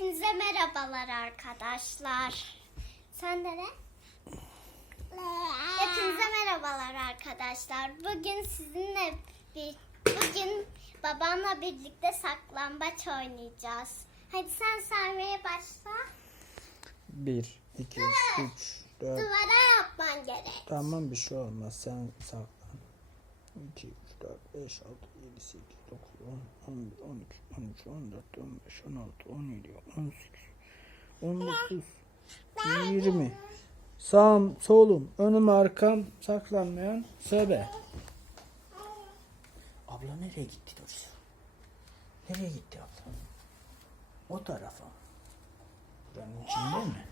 Hepinize merhabalar arkadaşlar. Sen de ne? Hepinize merhabalar arkadaşlar. Bugün sizinle bir bugün babamla birlikte saklambaç oynayacağız. Hadi sen saymaya başla. 1, 2, 3, 4. Duvara yapman gerek. Tamam bir şey olmaz. Sen saklan. 2, 3, 4, 5, 6, 7, 8, 9, 10, 11, 12, 13, 14, 15, 16, 17, 18, 19, 20. Sağım, solum, önüm, arkam, saklanmayan söbe. Abla nereye gitti Doris? Nereye gitti abla? O tarafa. Buranın içinde mi?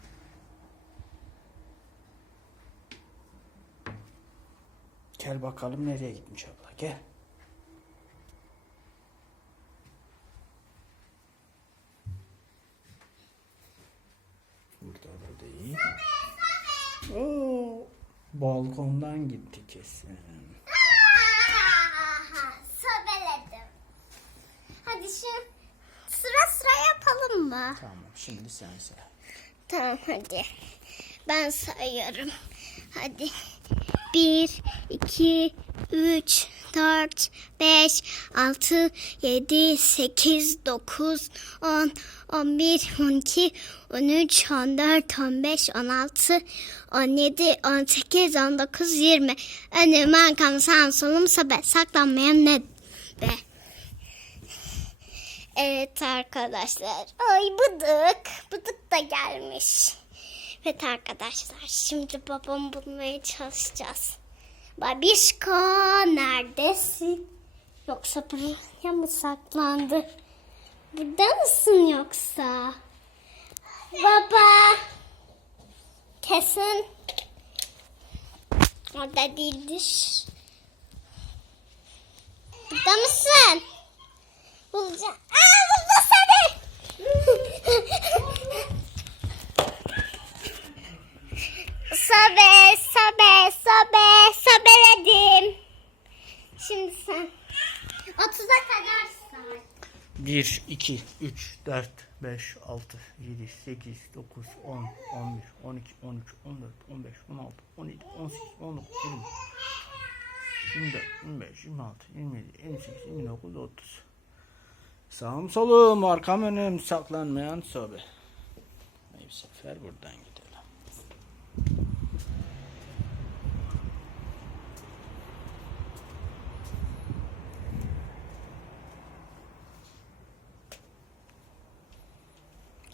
Gel bakalım nereye gitmiş abla gel. Burada da değil. Oo, balkondan gitti kesin. Sobeledim. Hadi şu sıra sıra yapalım mı? Tamam şimdi sen say. Tamam hadi. Ben sayıyorum. Hadi. 1, 2, 3, 4, 5, 6, 7, 8, 9, 10, 11, 12, 13, 14, 15, 16, 17, 18, 19, 20. Önüm, arkam, sağım, solum, sobe. Saklanmayan ne be? Evet arkadaşlar. Ay bıdık. Bıdık da gelmiş. Evet arkadaşlar şimdi babamı bulmaya çalışacağız. Babişko neredesin? Yoksa buraya mı saklandı? Burada mısın yoksa? Baba. Kesin. Orada değildir. Burada mısın? Bulacağım. Aa buldu seni. sobe, sobe, sobe, sobeledim. Şimdi sen 30'a kadar say. 1, 2, 3, 4, 5, 6, 7, 8, 9, 10, 11, 12, 13, 14, 15, 16, 17, 18, 19, 20, 24, 25, 26, 27, 28, 29, 30. Sağım solum, arkam önüm, saklanmayan sobe. Bu sefer buradan gidelim.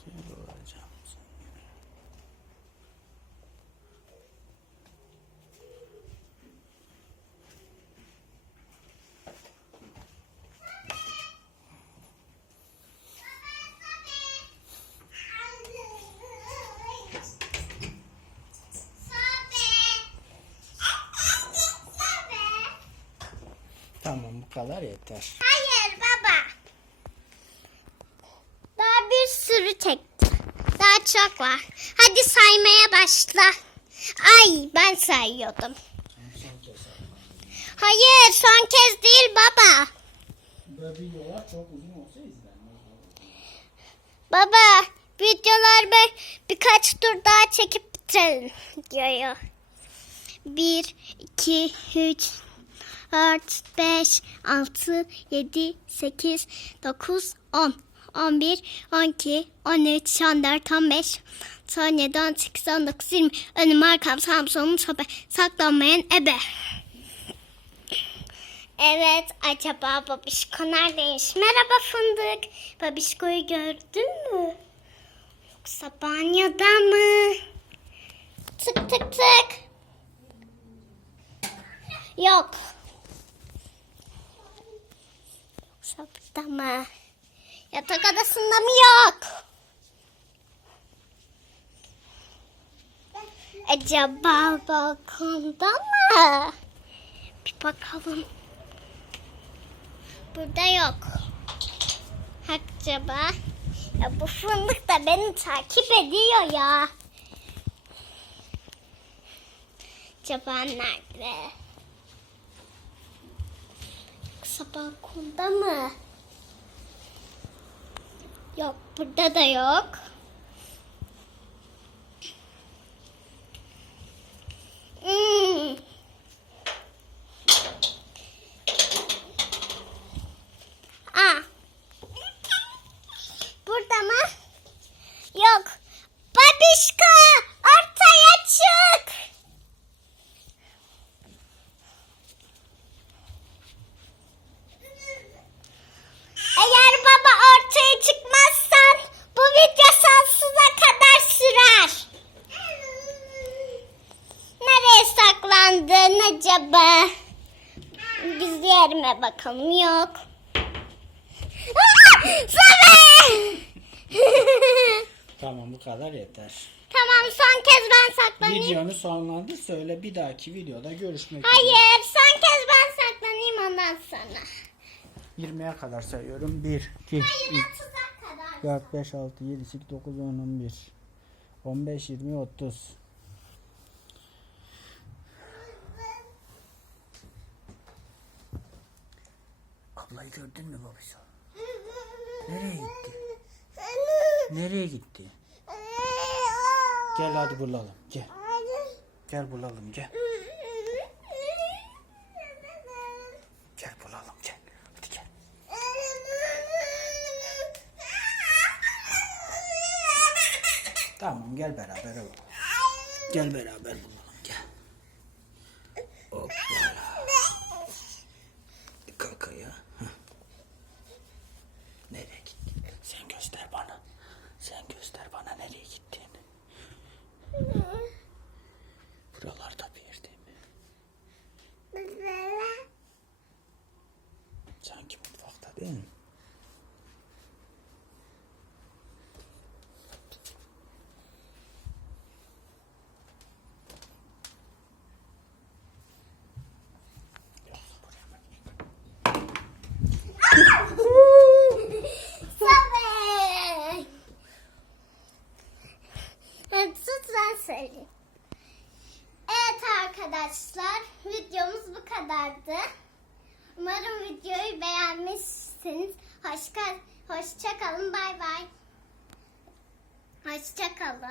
Gel olacağım sen. Tamam bu kadar yeter. Hayır baba. Daha bir sürü çektim. Daha çok var. Hadi saymaya başla. Ay ben sayıyordum. Hayır son kez değil baba. Böyle videolar çok uzun olsa izlenmez. Baba videolar bir, birkaç tur daha çekip bitirelim diyor. 1, 2, 3, 4, 5, 6, 7, 8, 9, 10, 11, 12, 13, 14, 15, 17, 18, 19, 20. Önüm arkam sağım solum sobe. Saklanmayan ebe. Evet, acaba Babişko neredeymiş? Merhaba fındık. Babişko'yu gördün mü? Yoksa banyoda mı? Tık tık tık. Yok. Burada mı? Yatak odasında mı yok? Acaba balkonda mı? Bir bakalım. Burada yok. Acaba? Ya bu fındık da beni takip ediyor ya. Acaba nerede? Balkonda mı? Yok burada da yok. Hmm. Aa. Burada mı? Yok. Babişka ortaya çık. Eğer baba ortaya çıkmazsan bu video sonsuza kadar sürer. Nereye saklandın acaba? Biz yerime bakalım yok. Tamam bu kadar yeter. tamam son kez ben saklanayım. Videonu sonlandır söyle bir dahaki videoda görüşmek üzere. Hayır son kez ben saklanayım ondan sonra. 20'ye kadar sayıyorum. 1, 2, 3, Hayır 30'a kadar. 4, 5, 6, 7, 8, 9, 10, 11, 15, 20, 30. Ablayı gördün mü babası? Nereye gitti? Nereye gitti? Gel hadi bulalım. Gel. Gel bulalım gel. Gel bulalım gel. Hadi gel. Tamam gel beraber bulalım. Gel beraber bulalım gel. Hoppala. Kalk ayağa. Heh. Nereye gittin? Sen göster bana. Sen göster bana nereye gittiğini. Buralarda bir yerde mi? Sanki mutfakta değil mi? Sabe! Hadi sus ben söyleyeyim. Evet arkadaşlar videomuz bu kadardı. Umarım videoyu beğenmişsiniz. Hoşça, hoşça kalın bay bay. Hoşça kalın.